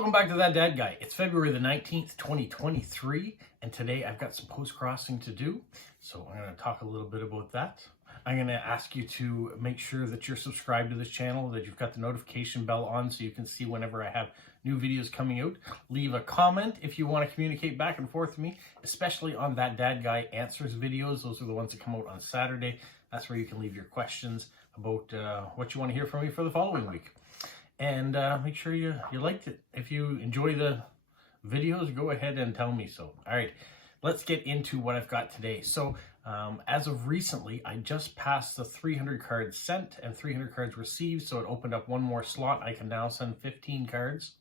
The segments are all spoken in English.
Welcome back to That Dad Guy. It's February the 19th, 2023, and today I've got some post-crossing to do, so I'm going to talk a little bit about that. I'm going to ask you to make sure that you're subscribed to this channel, that you've got the notification bell on so you can see whenever I have new videos coming out. Leave a comment if you want to communicate back and forth with me, especially on That Dad Guy Answers videos. Those are the ones that come out on Saturday. That's where you can leave your questions about what you want to hear from me for the following week. And make sure you liked it. If you enjoy the videos, go ahead and tell me so. All right, let's get into what I've got today. So as of recently, I just passed the 300 cards sent and 300 cards received. So it opened up one more slot. I can now send 15 cards.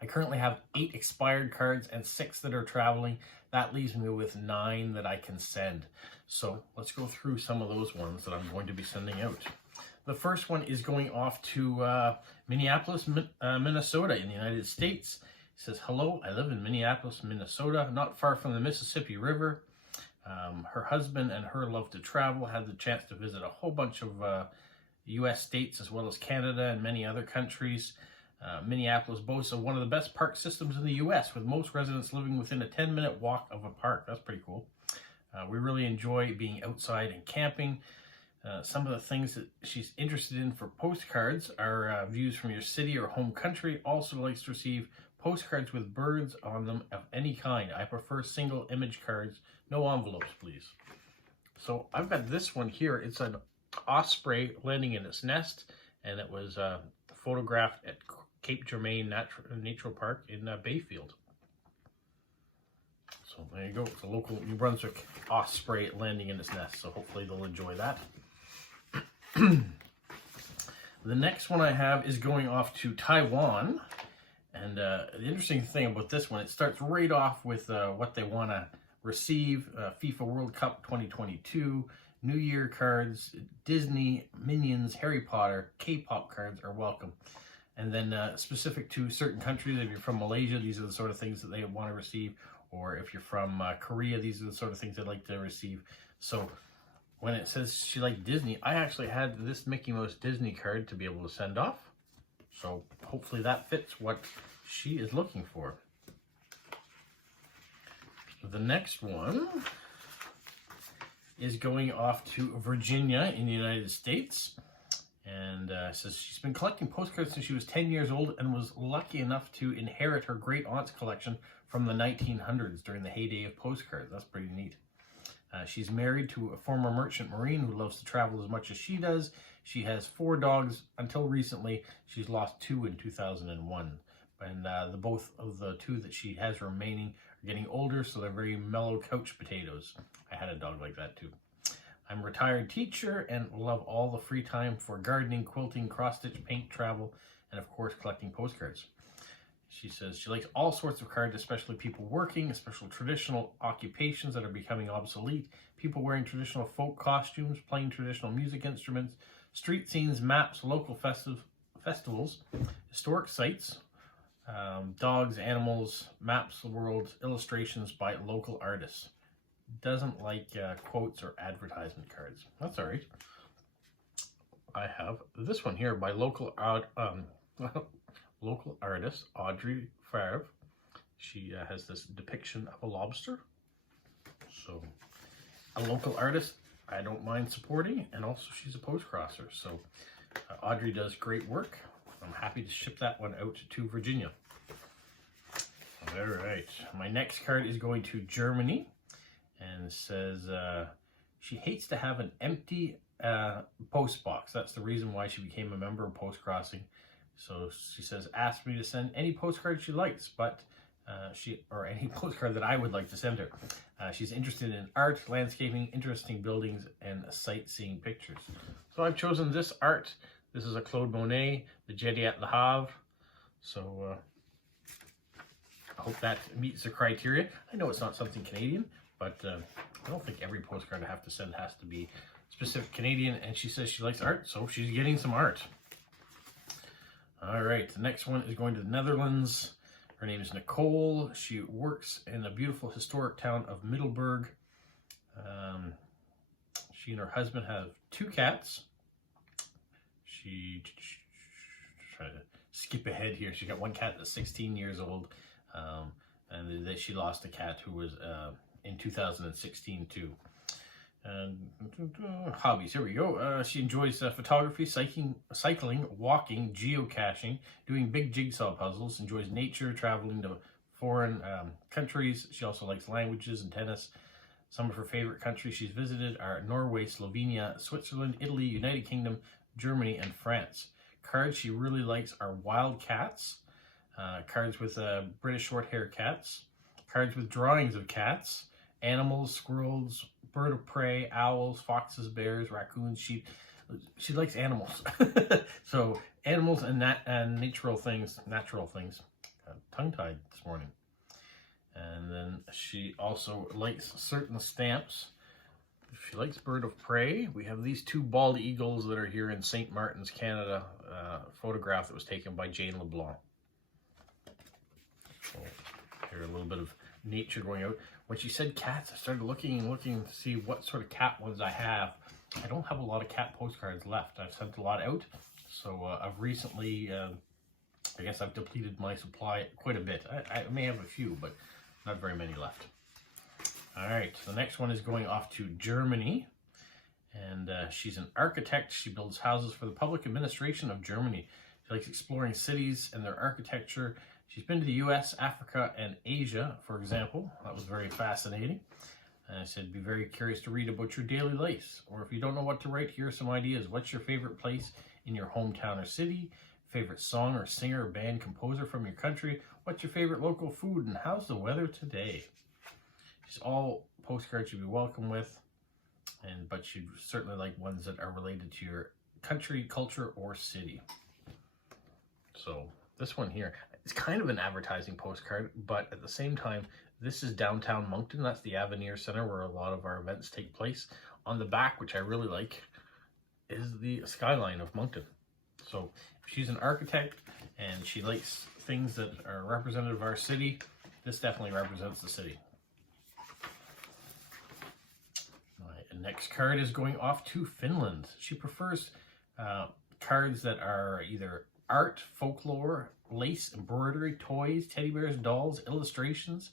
I currently have 8 expired cards and 6 that are traveling. That leaves me with 9 that I can send. So let's go through some of those ones that I'm going to be sending out. The first one is going off to Minneapolis, Minnesota in the United States. It says, hello, I live in Minneapolis, Minnesota, not far from the Mississippi River. Her husband and her love to travel, had the chance to visit a whole bunch of U.S. states as well as Canada and many other countries. Minneapolis boasts of one of the best park systems in the U.S., with most residents living within a 10-minute walk of a park. That's pretty cool. We really enjoy being outside and camping. Some of the things that she's interested in for postcards are views from your city or home country. Also likes to receive postcards with birds on them of any kind. I prefer single image cards, no envelopes, please. So I've got this one here. It's an osprey landing in its nest, and it was photographed at Cape Germain Natural Park in Bayfield. So there you go. It's a local New Brunswick osprey landing in its nest. So hopefully they'll enjoy that. The next one I have is going off to Taiwan. And the interesting thing about this one, it starts right off with what they want to receive. FIFA World Cup 2022, New Year cards, Disney, Minions, Harry Potter, K-pop cards are welcome. And then specific to certain countries, if you're from Malaysia, these are the sort of things that they want to receive. Or if you're from Korea, these are the sort of things they'd like to receive. So when it says she liked Disney, I actually had this Mickey Mouse Disney card to be able to send off. So hopefully that fits what she is looking for. The next one is going off to Virginia in the United States. And says she's been collecting postcards since she was 10 years old and was lucky enough to inherit her great aunt's collection from the 1900s during the heyday of postcards. That's pretty neat. She's married to a former merchant marine who loves to travel as much as she does. She has 4 dogs. Until recently, she's lost 2 in 2001. And both of the 2 that she has remaining are getting older, so they're very mellow couch potatoes. I had a dog like that too. I'm a retired teacher and love all the free time for gardening, quilting, cross-stitch, paint, travel, and of course collecting postcards. She says she likes all sorts of cards, especially people working, especially traditional occupations that are becoming obsolete, people wearing traditional folk costumes, playing traditional music instruments, street scenes, maps, local festivals, historic sites, dogs, animals, maps of the world, illustrations by local artists. Doesn't like quotes or advertisement cards. That's all right. I have this one here by local artist Audrey Favre. She has this depiction of a lobster. So a local artist I don't mind supporting, and also she's a post-crosser. So Audrey does great work. I'm happy to ship that one out to Virginia. All right, my next card is going to Germany. And says she hates to have an empty post box. That's the reason why she became a member of Postcrossing. So she says, ask me to send any postcard she likes, but or any postcard that I would like to send her. She's interested in art, landscaping, interesting buildings, and sightseeing pictures. So I've chosen this art. This is a Claude Monet, the Jetty at Le Havre. So I hope that meets the criteria. I know it's not something Canadian, but I don't think every postcard I have to send has to be specific Canadian. And she says she likes art, so she's getting some art. All right, the next one is going to the Netherlands. Her name is Nicole. She works in the beautiful historic town of Middelburg. She and her husband have 2 cats. She skip ahead here. She got one cat that's 16 years old, and then she lost a cat who was in 2016 too. And hobbies, here we go. She enjoys photography, cycling, walking, geocaching, doing big jigsaw puzzles, enjoys nature, traveling to foreign countries. She also likes languages and tennis. Some of her favorite countries she's visited are Norway, Slovenia, Switzerland, Italy, United Kingdom, Germany, and France. Cards she really likes are wild cats, cards with British short-hair cats, cards with drawings of cats, animals, squirrels, bird of prey, owls, foxes, bears, raccoons, sheep. She likes animals. So animals and natural things. Tongue-tied this morning. And then she also likes certain stamps. She likes bird of prey. We have these two bald eagles that are here in St. Martin's, Canada. Photograph that was taken by Jane LeBlanc. So here, a little bit of nature going out. When she said cats, I started looking to see what sort of cat ones I have. I don't have a lot of cat postcards left. I've sent a lot out. So I've recently, I guess I've depleted my supply quite a bit. I may have a few, but not very many left. All right, the next one is going off to Germany. And she's an architect. She builds houses for the public administration of Germany. She likes exploring cities and their architecture. She's been to the US, Africa, and Asia, for example. That was very fascinating. And I said, be very curious to read about your daily life. Or if you don't know what to write, here are some ideas. What's your favorite place in your hometown or city? Favorite song or singer or band composer from your country? What's your favorite local food? And how's the weather today? Just all postcards you'd be welcome with. But you'd certainly like ones that are related to your country, culture, or city. So this one here, it's kind of an advertising postcard, but at the same time, this is downtown Moncton. That's the Avenir Center where a lot of our events take place. On the back, which I really like, is the skyline of Moncton. So she's an architect and she likes things that are representative of our city. This definitely represents the city. All right, and next card is going off to Finland. She prefers cards that are either art, folklore, lace, embroidery, toys, teddy bears, dolls, illustrations,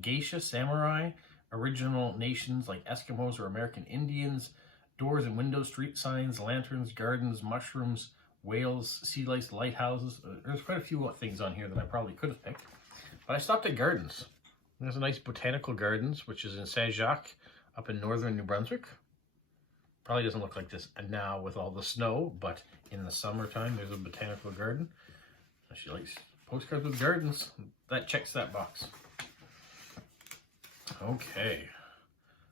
geisha, samurai, original nations like Eskimos or American Indians, doors and windows, street signs, lanterns, gardens, mushrooms, whales, sea lice, lighthouses. There's quite a few things on here that I probably could have picked, but I stopped at gardens. There's a nice botanical gardens, which is in Saint-Jacques up in northern New Brunswick. Probably doesn't look like this now with all the snow, but in the summertime, there's a botanical garden. She likes postcards with gardens. That checks that box. Okay.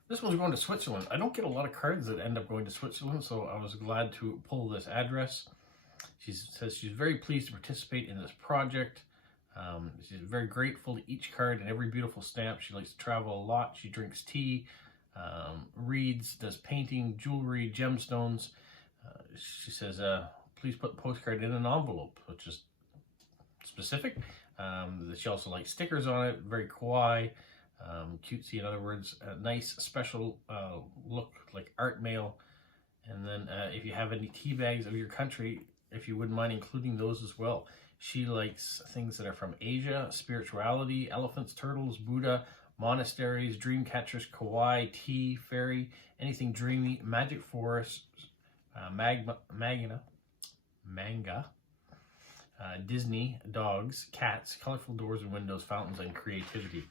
This one's going to Switzerland. I don't get a lot of cards that end up going to Switzerland, so I was glad to pull this address. She says she's very pleased to participate in this project. She's very grateful to each card and every beautiful stamp. She likes to travel a lot. She drinks tea, reads, does painting, jewelry, gemstones. She says, please put the postcard in an envelope, which is specific. She also likes stickers on it, very kawaii, cutesy, in other words, a nice special look like art mail. And then if you have any tea bags of your country, if you wouldn't mind including those as well. She likes things that are from Asia, spirituality, elephants, turtles, Buddha, monasteries, dream catchers, kawaii, tea, fairy, anything dreamy, magic forest, manga, Disney, dogs, cats, colorful doors and windows, fountains, and creativity.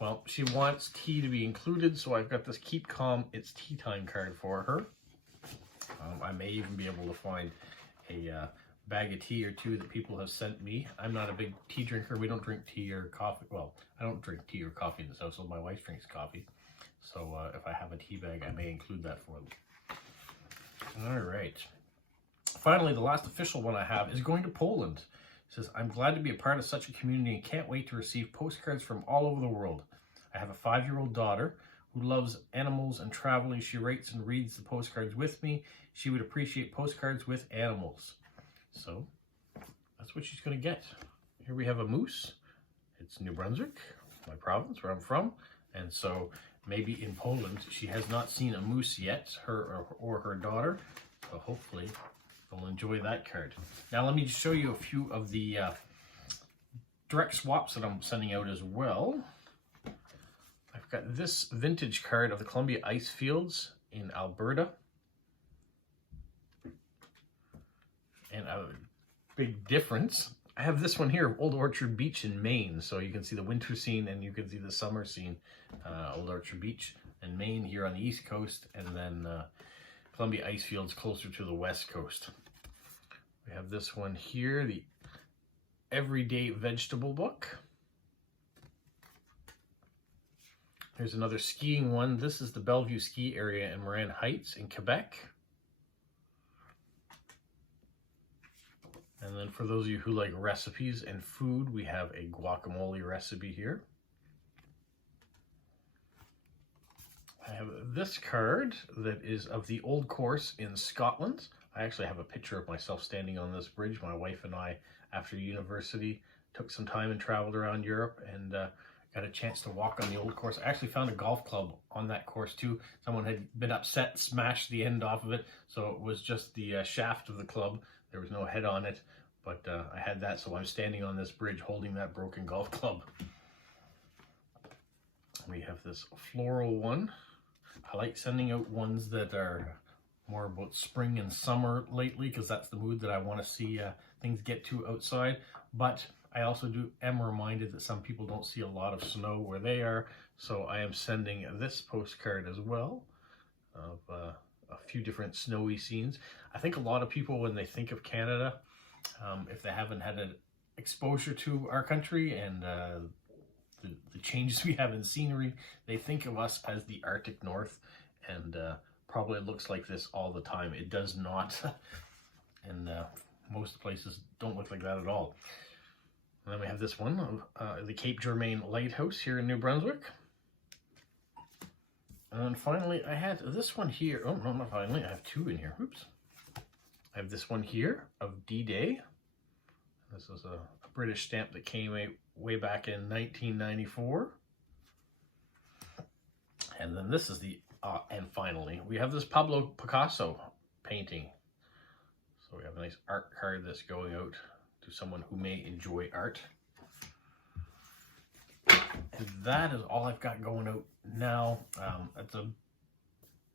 Well, she wants tea to be included, so I've got this Keep Calm, It's Tea Time card for her. I may even be able to find a bag of tea or two that people have sent me. I'm not a big tea drinker. We don't drink tea or coffee. Well, I don't drink tea or coffee in this house, so my wife drinks coffee. So if I have a tea bag, I may include that for them. All right. Finally, the last official one I have is going to Poland. It says, I'm glad to be a part of such a community and can't wait to receive postcards from all over the world. I have a 5-year-old daughter who loves animals and traveling. She writes and reads the postcards with me. She would appreciate postcards with animals. So that's what she's going to get. Here we have a moose. It's New Brunswick, my province, where I'm from. And so maybe in Poland, she has not seen a moose yet, her or her daughter. So hopefully they'll enjoy that card. Now let me just show you a few of the direct swaps that I'm sending out as well. I've got this vintage card of the Columbia Ice Fields in Alberta. And a big difference, I have this one here of Old Orchard Beach in Maine. So you can see the winter scene and you can see the summer scene. Old Orchard Beach in Maine here on the East Coast, and then Columbia Ice Fields closer to the West Coast. We have this one here, the Everyday Vegetable Book. Here's another skiing one. This is the Bellevue Ski Area in Morin Heights in Quebec. And then for those of you who like recipes and food, we have a guacamole recipe here. I have this card that is of the old course in Scotland. I actually have a picture of myself standing on this bridge. My wife and I, after university, took some time and traveled around Europe and got a chance to walk on the old course. I actually found a golf club on that course too. Someone had been upset, smashed the end off of it, so it was just the shaft of the club. There was no head on it, but I had that, so I'm standing on this bridge holding that broken golf club. We have this floral one. I like sending out ones that are more about spring and summer lately, because that's the mood that I want to see things get to outside. But I also am reminded that some people don't see a lot of snow where they are, so I am sending this postcard as well of a few different snowy scenes. I think a lot of people, when they think of Canada, if they haven't had an exposure to our country and the changes we have in scenery, they think of us as the Arctic North, and probably looks like this all the time. It does not, and most places don't look like that at all. And then we have this one, the Cape Germain Lighthouse here in New Brunswick. And then finally, I had this one here. Oh, no, not finally. I have two in here. Oops. I have this one here of D-Day. This is a British stamp that came way back in 1994. And then this is the, and finally, we have this Pablo Picasso painting. So we have a nice art card that's going out to someone who may enjoy art. And that is all I've got going out now. It's a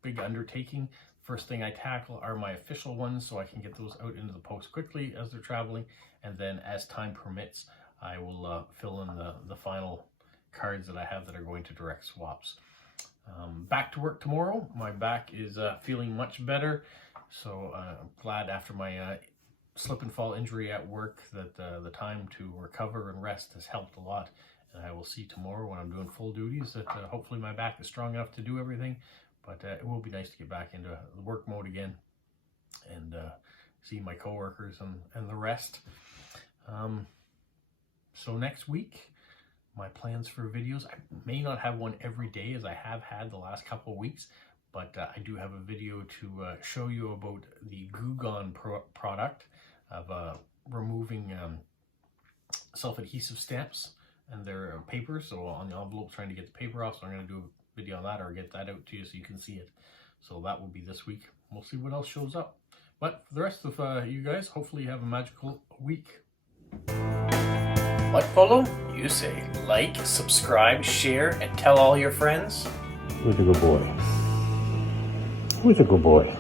big undertaking. First thing I tackle are my official ones, so I can get those out into the post quickly as they're traveling. And then as time permits, I will fill in the final cards that I have that are going to direct swaps. Back to work tomorrow. My back is feeling much better. So I'm glad after my slip and fall injury at work that the time to recover and rest has helped a lot. And I will see tomorrow when I'm doing full duties that hopefully my back is strong enough to do everything. But it will be nice to get back into the work mode again and see my coworkers and the rest. So next week, my plans for videos, I may not have one every day as I have had the last couple of weeks, but I do have a video to show you about the Goo Gone product of removing self-adhesive stamps and their paper. So on the envelope, trying to get the paper off. So I'm going to do a video on that or get that out to you so you can see it. So that will be this week. We'll see what else shows up. But for the rest of you guys, hopefully you have a magical week. What, Polo? You say like, subscribe, share, and tell all your friends. Who's a good boy? Who's a good boy?